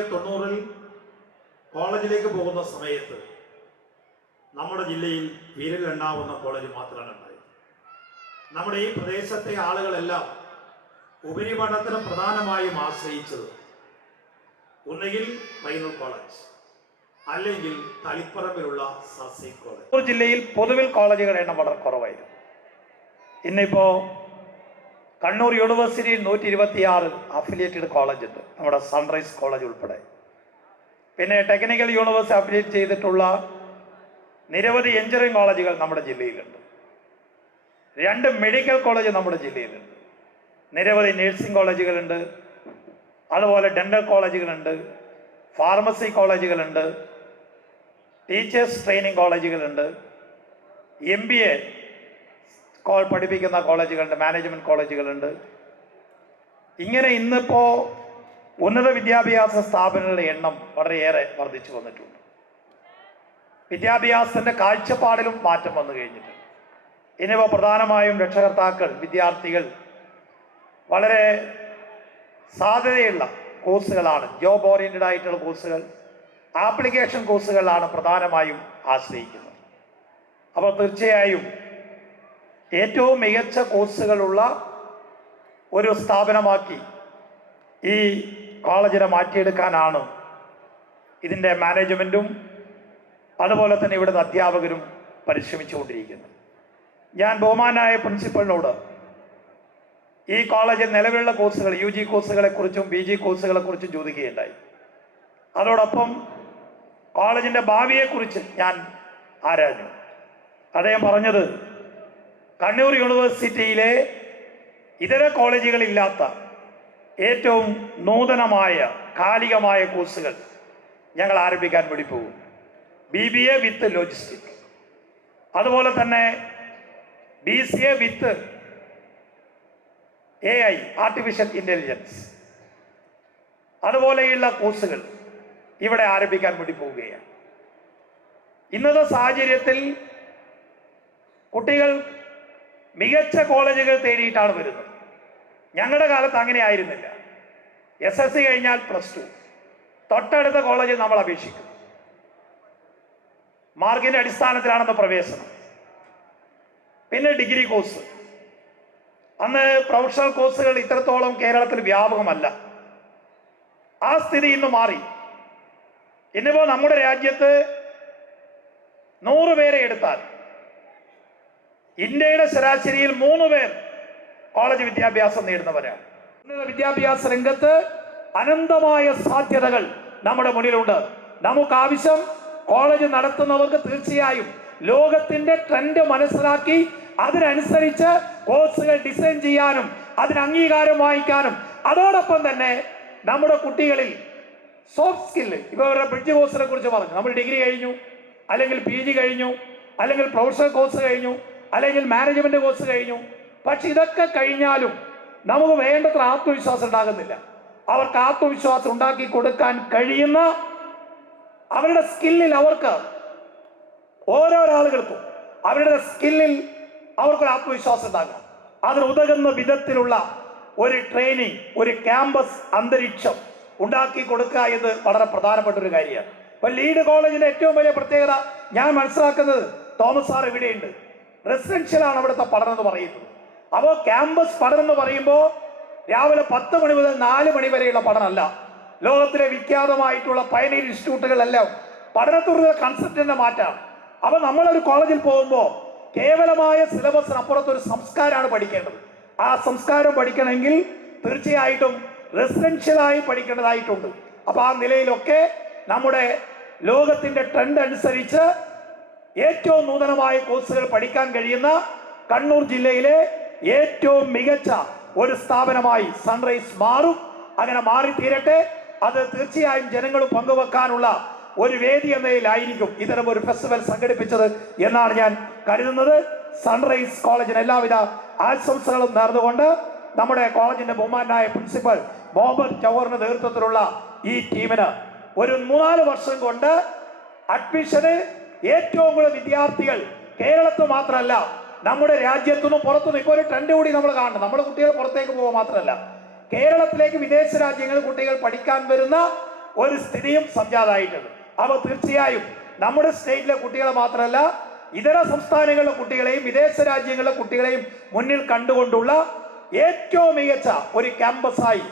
1990-ൽ കോളേജിലേക്ക് പോകുന്ന സമയത്ത് നമ്മുടെ ജില്ലയിൽ വിരലെണ്ണാവുന്ന കോളേജ് മാത്രമാണ് ഉണ്ടായത്. നമ്മുടെ ഈ പ്രദേശത്തെ ആളുകളെല്ലാം ഉപരിപഠനത്തിന് പ്രധാനമായും ആശ്രയിച്ചത് ഒന്നുകിൽ പയ്യന്നൂർ കോളേജ് അല്ലെങ്കിൽ തളിപ്പറമ്പിലുള്ള സസി കോളേജ്. ജില്ലയിൽ പൊതുവിൽ കോളേജുകളുടെ എണ്ണം വളരെ കുറവായിരുന്നു. ഇന്നിപ്പോൾ കണ്ണൂർ യൂണിവേഴ്സിറ്റി 126 അഫിലിയേറ്റഡ് കോളേജ് ഉണ്ട്, നമ്മുടെ സൺറൈസ് കോളേജ് ഉൾപ്പെടെ. പിന്നെ ടെക്നിക്കൽ യൂണിവേഴ്സിറ്റി അഫിലിയേറ്റ് ചെയ്തിട്ടുള്ള നിരവധി എഞ്ചിനീയറിംഗ് കോളേജുകൾ നമ്മുടെ ജില്ലയിലുണ്ട്. 2 മെഡിക്കൽ കോളേജ് നമ്മുടെ ജില്ലയിലുണ്ട്. നിരവധി നഴ്സിംഗ് കോളേജുകളുണ്ട്, അതുപോലെ ഡെന്റൽ കോളേജുകളുണ്ട്, ഫാർമസി കോളേജുകളുണ്ട്, ടീച്ചേഴ്സ് ട്രെയിനിങ് കോളേജുകളുണ്ട്, MBA പഠിപ്പിക്കുന്ന കോളേജുകളുണ്ട്, മാനേജ്മെൻറ്റ് കോളേജുകളുണ്ട്. ഇങ്ങനെ ഇന്നിപ്പോൾ ഉന്നത വിദ്യാഭ്യാസ സ്ഥാപനങ്ങളുടെ എണ്ണം വളരെയേറെ വർദ്ധിച്ചു വന്നിട്ടുണ്ട്. വിദ്യാഭ്യാസത്തിൻ്റെ കാഴ്ചപ്പാടിലും മാറ്റം വന്നു കഴിഞ്ഞിട്ടുണ്ട്. ഇനിയിപ്പോൾ പ്രധാനമായും രക്ഷകർത്താക്കൾ, വിദ്യാർത്ഥികൾ വളരെ സാധ്യതയുള്ള കോഴ്സുകളാണ്, ജോബ് ഓറിയൻറ്റഡ് ആയിട്ടുള്ള കോഴ്സുകൾ, ആപ്ലിക്കേഷൻ കോഴ്സുകളാണ് പ്രധാനമായും ആശ്രയിക്കുന്നത്. അപ്പോൾ തീർച്ചയായും ഏറ്റവും മികച്ച കോഴ്സുകളുള്ള ഒരു സ്ഥാപനമാക്കി ഈ കോളേജിനെ മാറ്റിയെടുക്കാനാണ് ഇതിൻ്റെ മാനേജ്മെൻറ്റും അതുപോലെ തന്നെ ഇവിടുത്തെ അധ്യാപകരും പരിശ്രമിച്ചുകൊണ്ടിരിക്കുന്നത്. ഞാൻ ബഹുമാനായ പ്രിൻസിപ്പലിനോട് ഈ കോളേജിൽ നിലവിലുള്ള കോഴ്സുകൾ, UG കോഴ്സുകളെക്കുറിച്ചും PG കോഴ്സുകളെക്കുറിച്ചും ചോദിക്കുകയുണ്ടായി. അതോടൊപ്പം കോളേജിൻ്റെ ഭാവിയെക്കുറിച്ച് ഞാൻ ആരാഞ്ഞു. അദ്ദേഹം പറഞ്ഞത് കണ്ണൂർ യൂണിവേഴ്സിറ്റിയിലെ ഇതര കോളേജുകളില്ലാത്ത ഏറ്റവും നൂതനമായ കാലികമായ കോഴ്സുകൾ ഞങ്ങൾ ആരംഭിക്കാൻ വേണ്ടി പോകും. BBA വിത്ത് ലോജിസ്റ്റിക്, അതുപോലെ തന്നെ BCA വിത്ത് AI ആർട്ടിഫിഷ്യൽ ഇൻ്റലിജൻസ്, അതുപോലെയുള്ള കോഴ്സുകൾ ഇവിടെ ആരംഭിക്കാൻ വേണ്ടി പോവുകയാണ്. ഇന്നത്തെ സാഹചര്യത്തിൽ കുട്ടികൾ മികച്ച കോളേജുകൾ തേടിയിട്ടാണ് വരുന്നത്. ഞങ്ങളുടെ കാലത്ത് അങ്ങനെ ആയിരുന്നില്ല. SSC കഴിഞ്ഞാൽ +2, തൊട്ടടുത്ത കോളേജിൽ നമ്മൾ അപേക്ഷിക്കും. മാർക്കിന്റെ അടിസ്ഥാനത്തിലാണെന്ന് പ്രവേശനം. പിന്നെ ഡിഗ്രി കോഴ്സ്. അന്ന് പ്രൊഫഷണൽ കോഴ്സുകൾ ഇത്രത്തോളം കേരളത്തിൽ വ്യാപകമല്ല. ആ സ്ഥിതി ഇന്ന് മാറി. ഇന്നിപ്പോൾ നമ്മുടെ രാജ്യത്ത് 100 പേരെ എടുത്താൽ ഇന്ത്യയുടെ ശരാശരിയിൽ 3 പേർ കോളേജ് വിദ്യാഭ്യാസം നേടുന്നവരാണ്. ഉന്നത വിദ്യാഭ്യാസ രംഗത്ത് അനന്തമായ സാധ്യതകൾ നമ്മുടെ മുന്നിലുണ്ട്. നമുക്കാവശ്യം കോളേജ് നടത്തുന്നവർക്ക് തീർച്ചയായും ലോകത്തിന്റെ ട്രെൻഡ് മനസ്സിലാക്കി അതിനനുസരിച്ച് കോഴ്സുകൾ ഡിസൈൻ ചെയ്യാനും അതിന് അംഗീകാരം വാങ്ങിക്കാനും, അതോടൊപ്പം തന്നെ നമ്മുടെ കുട്ടികളിൽ സോഫ്റ്റ് സ്കില്ല്, ഇപ്പോൾ ഇവരുടെ ബ്രിഡ്ജ് കോഴ്സിനെ കുറിച്ച് പറഞ്ഞു. നമ്മൾ ഡിഗ്രി കഴിഞ്ഞു, അല്ലെങ്കിൽ PG കഴിഞ്ഞു, അല്ലെങ്കിൽ പ്രൊഫഷണൽ കോഴ്സ് കഴിഞ്ഞു, അല്ലെങ്കിൽ മാനേജ്മെന്റ് കോഴ്സ് കഴിഞ്ഞു. പക്ഷെ ഇതൊക്കെ കഴിഞ്ഞാലും നമുക്ക് വേണ്ടത്ര ആത്മവിശ്വാസം ഉണ്ടാകുന്നില്ല. അവർക്ക് ആത്മവിശ്വാസം ഉണ്ടാക്കി കൊടുക്കാൻ കഴിയുന്ന അവരുടെ സ്കില്ലിൽ, അവർക്ക് ഓരോരാളുകൾക്കും അവരുടെ സ്കില്ലിൽ അവർക്കൊരു ആത്മവിശ്വാസം ഉണ്ടാകണം. അതിന് ഉതകുന്ന വിധത്തിലുള്ള ഒരു ട്രെയിനിങ്, ഒരു ക്യാമ്പസ് അന്തരീക്ഷം ഉണ്ടാക്കി കൊടുക്കുക എന്ന് വളരെ പ്രധാനപ്പെട്ട ഒരു കാര്യമാണ്. ഇപ്പൊ ലീഡ് കോളേജിന്റെ ഏറ്റവും വലിയ പ്രത്യേകത ഞാൻ മനസ്സിലാക്കുന്നത്, തോമസ് സാർ ഇവിടെയുണ്ട്, റെസിഡൻഷ്യലാണ് അവിടുത്തെ പഠനം എന്ന് പറയുന്നത്. അപ്പോൾ ക്യാമ്പസ് പഠനം എന്ന് പറയുമ്പോൾ രാവിലെ 10 മണി മുതൽ 4 മണി വരെയുള്ള പഠനമല്ല. ലോകത്തിലെ വിഖ്യാതമായിട്ടുള്ള പയനീർ ഇൻസ്റ്റിറ്റ്യൂട്ടുകളെല്ലാം പഠനത്തിലുള്ള കൺസെപ്റ്റിന്റെ മാറ്റാണ്. അപ്പൊ നമ്മളൊരു കോളേജിൽ പോകുമ്പോൾ കേവലമായ സിലബസിനപ്പുറത്തൊരു സംസ്കാരമാണ് പഠിക്കേണ്ടത്. ആ സംസ്കാരം പഠിക്കണമെങ്കിൽ തീർച്ചയായിട്ടും റെസിഡൻഷ്യലായി പഠിക്കേണ്ടതായിട്ടുണ്ട്. അപ്പൊ ആ നിലയിലൊക്കെ നമ്മുടെ ലോകത്തിന്റെ ട്രെൻഡ് അനുസരിച്ച് ഏറ്റവും നൂതനമായ കോഴ്സുകൾ പഠിക്കാൻ കഴിയുന്ന കണ്ണൂർ ജില്ലയിലെ ഏറ്റവും മികച്ച ഒരു സ്ഥാപനമായി സൺറൈസ് മാറും. അങ്ങനെ മാറിത്തീരട്ടെ. അത് തീർച്ചയായും ജനങ്ങൾ പങ്കുവെക്കാനുള്ള ഒരു വേദി എന്നതിലായിരിക്കും ഇത്തരം ഒരു ഫെസ്റ്റിവൽ സംഘടിപ്പിച്ചത് എന്നാണ് ഞാൻ കരുതുന്നത്. സൺറൈസ് കോളേജിന് എല്ലാവിധ ആശംസകളും നേർന്നുകൊണ്ട് നമ്മുടെ കോളേജിന്റെ ബഹുമാനായ പ്രിൻസിപ്പൽ മുഹമ്മദ് ജവഹറിന്റെ നേതൃത്വത്തിലുള്ള ഈ ടീമിന് ഒരു 3-4 വർഷം കൊണ്ട് അഡ്മിഷന് ഏറ്റവും കൂടുതൽ വിദ്യാർത്ഥികൾ കേരളത്തിൽ മാത്രമല്ല നമ്മുടെ രാജ്യത്തുനിന്നും പുറത്തുനിന്നും ഇപ്പോൾ ഒരു ട്രെൻഡ് കൂടി നമ്മൾ കാണണം. നമ്മുടെ കുട്ടികൾ പുറത്തേക്ക് പോകുക മാത്രമല്ല, കേരളത്തിലേക്ക് വിദേശ രാജ്യങ്ങളിൽ കുട്ടികൾ പഠിക്കാൻ വരുന്ന ഒരു സ്ഥിതിയും സംജാതമായിട്ടുണ്ട്. അപ്പോൾ തീർച്ചയായും നമ്മുടെ സ്റ്റേറ്റിലെ കുട്ടികളെ മാത്രമല്ല ഇതര സംസ്ഥാനങ്ങളിലെ കുട്ടികളെയും വിദേശ രാജ്യങ്ങളിലെ കുട്ടികളെയും മുന്നിൽ കണ്ടുകൊണ്ടുള്ള ഏറ്റവും മികച്ച ഒരു ക്യാമ്പസായി,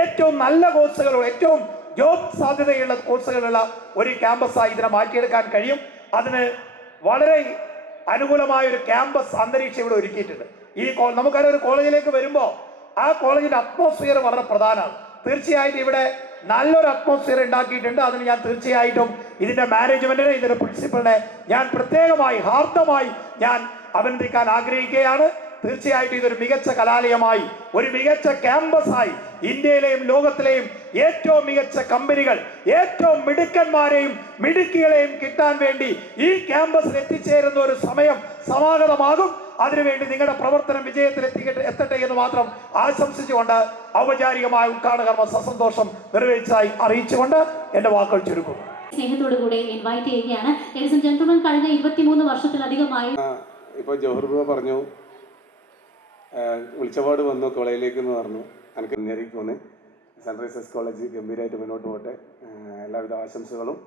ഏറ്റവും നല്ല കോഴ്സുകളുള്ള, ഏറ്റവും ജോബ് സാധ്യതയുള്ള കോഴ്സുകളുള്ള ഒരു ക്യാമ്പസായി ഇതിനെ മാറ്റിയെടുക്കാൻ കഴിയും. അതിന് വളരെ അനുകൂലമായ ഒരു ക്യാമ്പസ് അന്തരീക്ഷം ഇവിടെ ഒരുക്കിയിട്ടുണ്ട്. നമുക്കറിയാം, ഒരു കോളേജിലേക്ക് വരുമ്പോൾ ആ കോളേജിന്റെ അറ്റ്മോസ്ഫിയർ വളരെ പ്രധാനമാണ്. തീർച്ചയായിട്ടും ഇവിടെ നല്ലൊരു അറ്റ്മോസ്ഫിയർ ഉണ്ടാക്കിയിട്ടുണ്ട്. അതിന് ഞാൻ തീർച്ചയായിട്ടും ഇതിന്റെ മാനേജ്മെന്റിനെ, ഇതിന്റെ പ്രിൻസിപ്പലിനെ ഞാൻ പ്രത്യേകമായി ഹാർദമായി ഞാൻ അഭിനന്ദിക്കാൻ ആഗ്രഹിക്കുകയാണ്. തീർച്ചയായിട്ടും ഇതൊരു മികച്ച കലാലയമായി, ഒരു മികച്ച ക്യാമ്പസായി, ഇന്ത്യയിലെയും ലോകത്തിലെയും ഏറ്റവും മികച്ച കമ്പനികൾ, ഏറ്റവും മിടുക്കന്മാരെയും മിടുക്കികളെയും കിട്ടാൻ വേണ്ടി ഈ ക്യാമ്പസിൽ എത്തിച്ചേരുന്ന ഒരു സമയം സമാഗതമാകും. അതിനുവേണ്ടി നിങ്ങളുടെ പ്രവർത്തനം വിജയത്തിൽ എത്തട്ടെ എന്ന് മാത്രം ആശംസിച്ചുകൊണ്ട് ഔപചാരികമായ ഉദ്ഘാടന കർമ്മം സസന്തോഷം നിർവഹിച്ചതായി അറിയിച്ചുകൊണ്ട് എന്റെ വാക്കുകൾ ചുരുക്കുന്നു. സ്നേഹത്തോടുകൂടി ഇൻവൈറ്റ് ചെയ്യുകയാണ്. ലേഡീസ് ആൻഡ് ജെന്റിൽമെൻ, കഴിഞ്ഞ 23 വർഷത്തിലധികമായി ഇപ്പോൾ ജോഹർ ബ്രോ പറഞ്ഞു, വിളിച്ചപാട് വന്നു കോളേജിലേക്ക് എന്ന് പറഞ്ഞു. എനിക്ക് നേരിട്ട് പോന്ന് സൺറൈസേഴ്സ് കോളേജ് ഗംഭീരമായിട്ട് മുന്നോട്ട് പോട്ടെ. എല്ലാവിധ ആശംസകളും.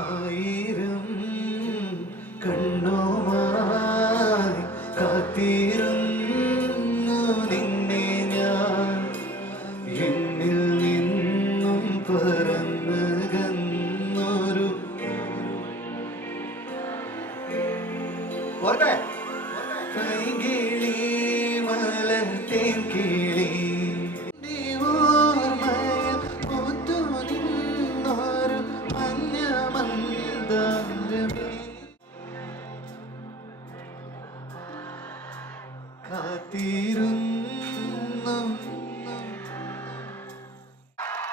ആയിരം കണ്ണുമായി കാത്തിരുന്നു നിന്നെ ഞാൻ, എന്നിൽ നിന്നും പറന്നകന്നൊരു കൈകിളി മലർത്തേൻ കിളി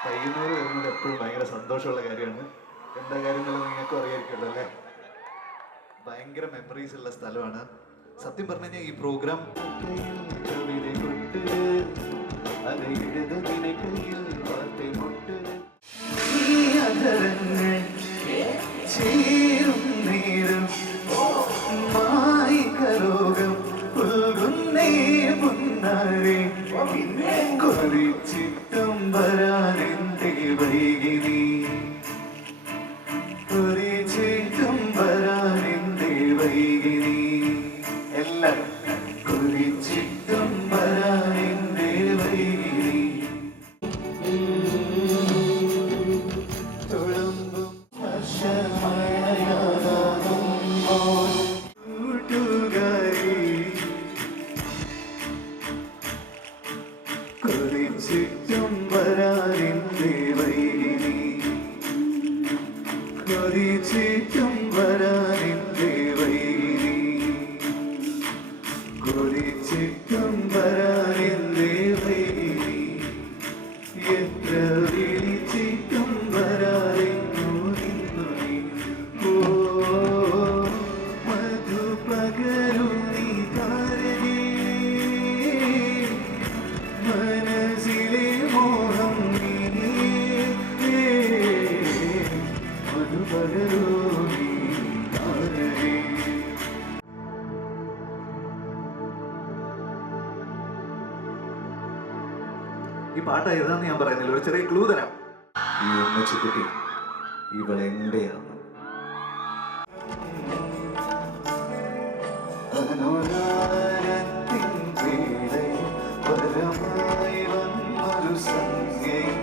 പയ്യന്നൂർ വരുന്നത് എപ്പോഴും ഭയങ്കര സന്തോഷമുള്ള കാര്യമാണ്. എന്താ കാര്യങ്ങളും നിങ്ങൾക്കും അറിയായിരിക്കുമല്ലോ അല്ലേ. ഭയങ്കര മെമ്മറീസ് ഉള്ള സ്ഥലമാണ്. സത്യം പറഞ്ഞു കഴിഞ്ഞാൽ ഈ പ്രോഗ്രാം ചിത്തം വരാനെന്തേ വൈകിനി, ഒരു ചിത്തം വരാനെന്തേ വൈകിനി, എല്ലാരും ഒരു ചിത്തം വരാനെന്തേ വൈകിനി, തുളുമ്പും വർഷമഴയാകുമ്പോൾ കൂട്ടുകാരി ചുറ്റും വരാനെന്തേ വൈകിനി, ചുറ്റും വരാനെന്തേ വൈകിനി, ചുറ്റും വരാനെന്തേ വൈകിനി, എത്ര വിളിച്ചിട്ടും വരാനെന്നു നിന്നു നീ. ഓ മധു പകരു നീ താരകേ, മനസ്സിലെ മോഹം നീ, മധു പകരു നീ താരകേ. ഈ പാട്ട് ഏതാന്ന് ഞാൻ പറയുന്നില്ല, ഒരു ചെറിയ ക്ലൂ തരാം. ഈ ഉമ്മച്ചിക്കുട്ടി ഇവളെന്റെയാണ്. അനുരാഗത്തിൻ വേളയിൽ പരമായി വന്നൊരു സംഖ്യയിൽ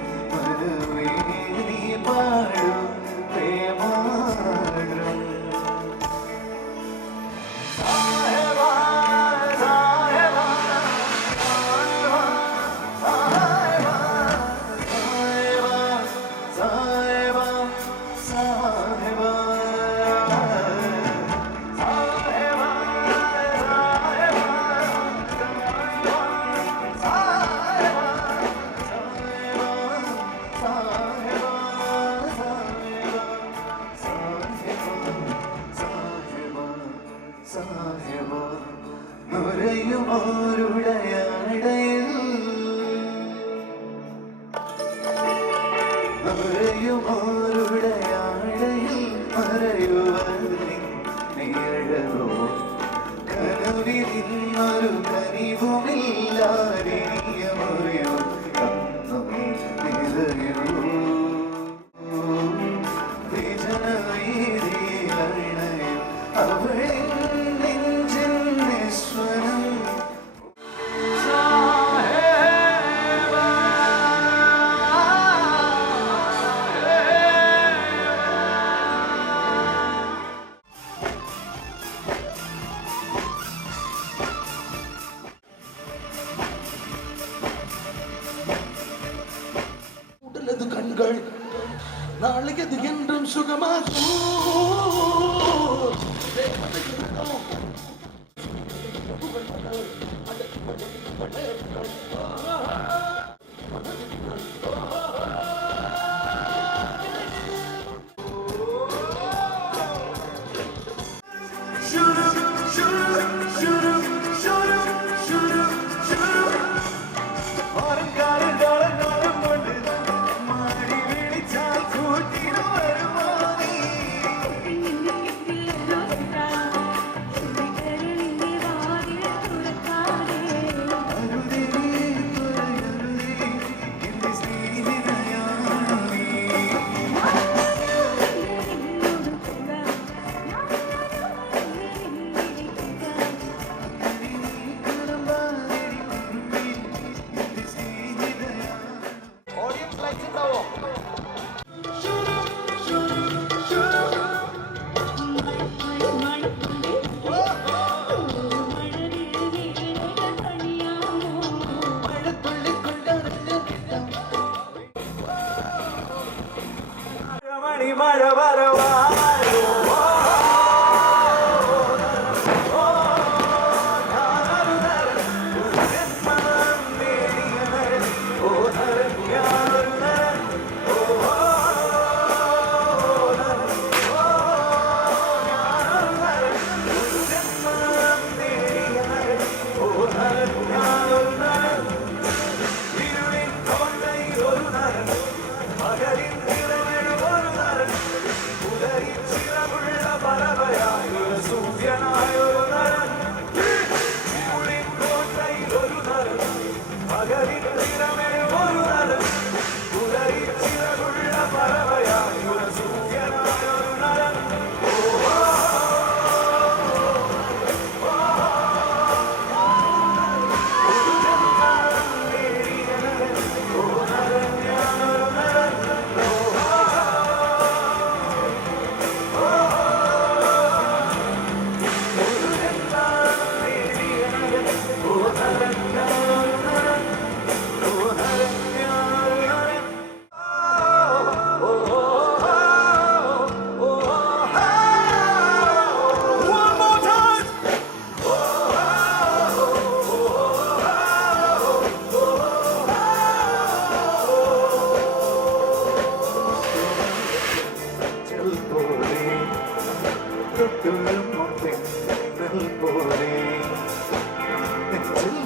മറയുമോരുടെ ആഴയിൽ മറയുവോ കനവിൽ ഇന്നൊരു കനിവുമില്ലാരിയമറിയോ കന്നും നിറയോ വിജനവീതിയിലണയും അവളിൻ നെഞ്ചിൻ നിസ്വനം உடலது கண்கள் நாளையது என்றும் சுகமாகும் മഴ വരവായോ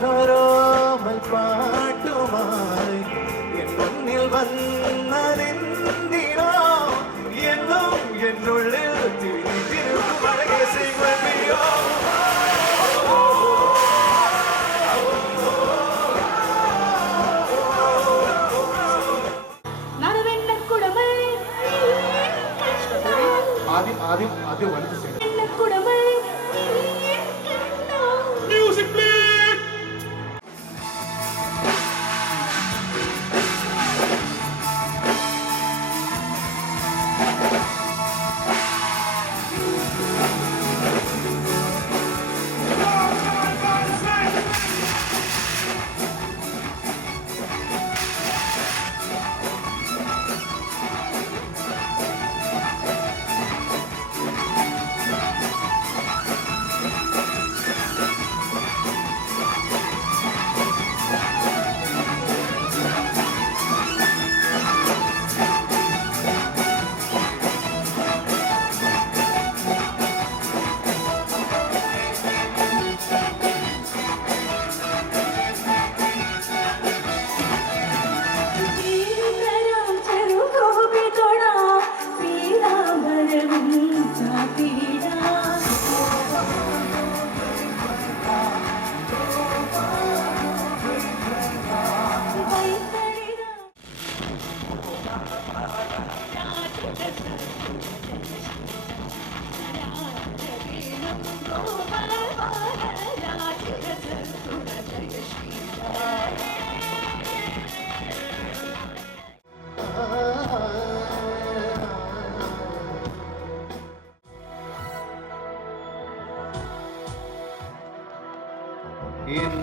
ോരോമൽ പാട്ടുമായി എൻ മുന്നിൽ വന്നതെന്തിനോ എന്നും എന്നുള്ളിൽ തിരുമഴകെ സിംഹയോ ആദ്യം വലത് സൈഡ്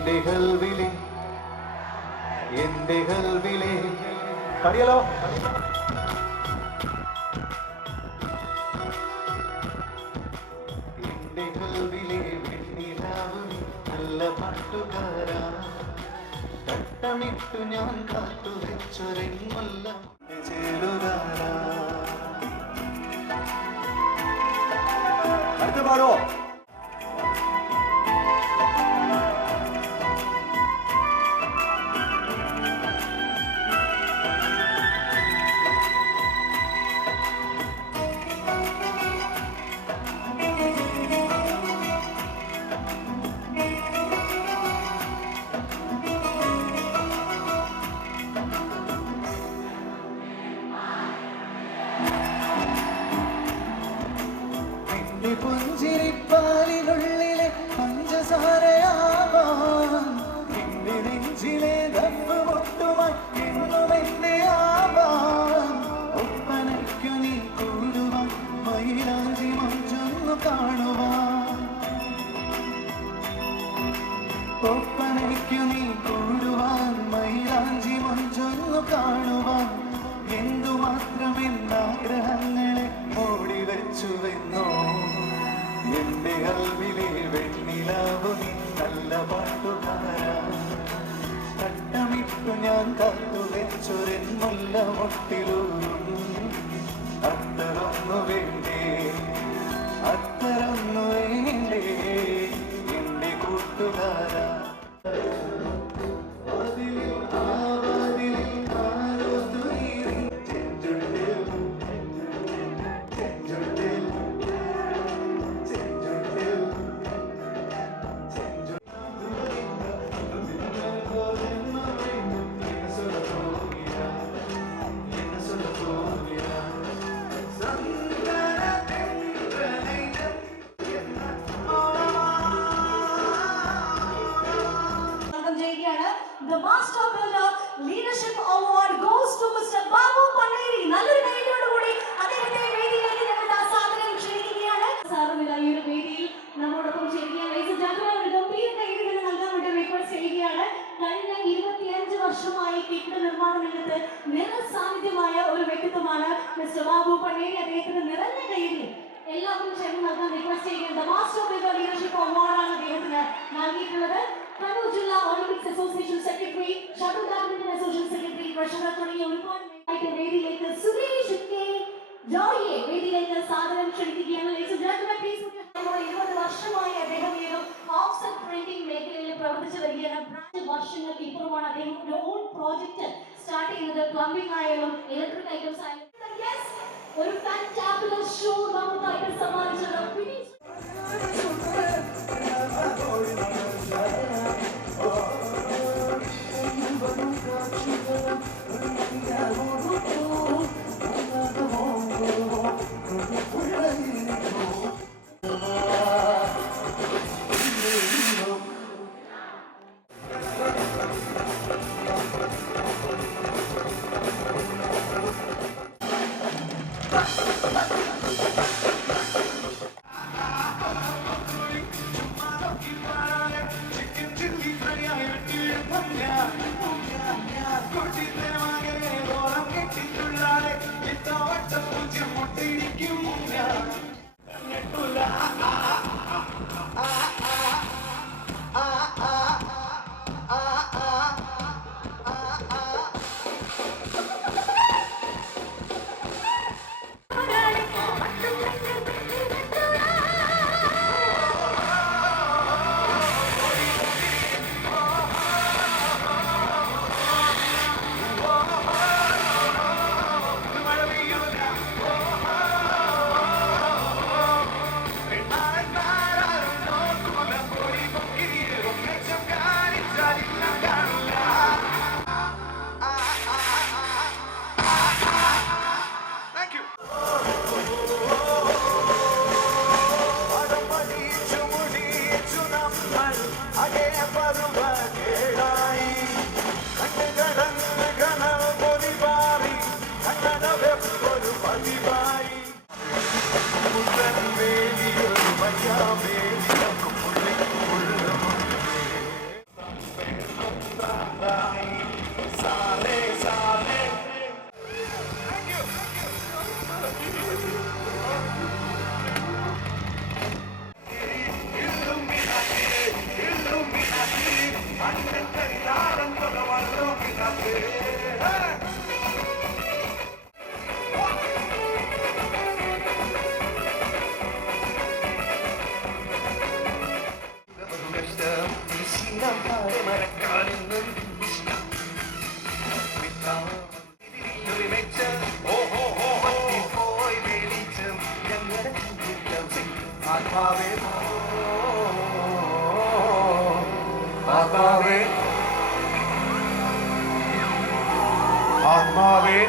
എന്റെ കൽവിലെ അറിയാലോ എന്റെ കൽവിലെ വെണ്ണിലാവും നല്ല പാട്ടുകാരാ തട്ടമിട്ടു ഞാൻ കാത്തു വെച്ചൊരെങ്ങല്ല ചേലുകാരാ അടുത്ത പാടോ പുഞ്ചിരിപ്പാലിനുള്ളിലെ പഞ്ചസാരയാവാം എന്റെ നെഞ്ചിലെ ദഫ് മുട്ടുമായി എന്നും എന്റെ ആവാം ഒപ്പനയ്ക്കു നീ കൂടുവാൻ മൈലാഞ്ചി മഞ്ചൊന്നു കാണുവാൻ ഒപ്പനയ്ക്കു നീ കൂടുവാൻ മൈലാഞ്ചി മഞ്ചൊന്നു കാണുവാൻ എന്തുമാത്രം എന്നാഗ്രഹങ്ങളെ മൂടി വെച്ചുവെന്നോ എന്റെ കൽവിലെ വെണ്ണിലാവു നീ നല്ല പാട്ടുകാരാ തട്ടമിട്ടു ഞാൻ കാത്തു വെച്ചൊരെൻ മുല്ല മുട്ടിലൂറും അത്തരൊന്നു വേണ്ടേ അത്തരൊന്നു വേണ്ടേ എന്റെ കൂട്ടുകാരാ The Master Builder Leadership Award goes to Mr. Babu Panneri. നല്ലൊരു കൈയ്യോടുകൂടി അദ്ദേഹത്തെ വേദിയിലേക്ക് ഞങ്ങളുടെ ആസാദനം ക്ഷണിക്കുകയാണ്. സാറുമില്ല ഈ ഒരു വേദിയിൽ നമ്മോടൊപ്പം ചേരുകയാണ്. Ladies and gentlemen, ഒരു ഗംഭീര കൈയ്യടി നൽകാൻ വേണ്ടി റിക്വസ്റ്റ് ചെയ്യുകയാണ്. കഴിഞ്ഞ 25 വർഷമായി കെട്ടിട നിർമ്മാണ രംഗത്ത് നിറസാന്നിധ്യമായ ഒരു വ്യക്തിത്വമാണ് മിസ്റ്റർ ബാബു പണ്ണേരി. അദ്ദേഹത്തിന് നിറഞ്ഞ കൈയ്യടി എല്ലാവരും ചേർന്ന് നൽകാൻ റിക്വസ്റ്റ് ചെയ്യുകയാണ്. The Master Builder Leadership Award ആണ് അദ്ദേഹത്തിന് നൽകിയിട്ടുള്ളത്. കണ്ണൂർ ജില്ലാ Olympics association secretary, shuttle badminton association secretary, treasurer തുടങ്ങിയ ഒരുപാട് വേദിയിലേക്ക് സുരേഷ് കെ ജോയിയെ വേദിയിലേക്ക് സാദരം ക്ഷണിക്കുകയാണ്. 20 വർഷമായി അദ്ദേഹം ഈ ഒരു ഓഫ്സെറ്റ് പ്രിന്റിംഗ് മേഖലയിൽ പ്രവർത്തിച്ചു വരികയാണ്. വർഷങ്ങൾക്ക് ഇപ്പുറമാണ് അദ്ദേഹം ഒരു ഓൺ പ്രോജക്റ്റ് സ്റ്റാർട്ട് ചെയ്യുന്നത്. പ്ലംബിംഗ് ആയാലും ഇലക്ട്രിക് ഐറ്റംസ് ആയാലും ഒരു ഫാന്റാബുലർ ഷോ നമുക്കായിട്ട് സമ്മാനിച്ചത് ആത്മാവേ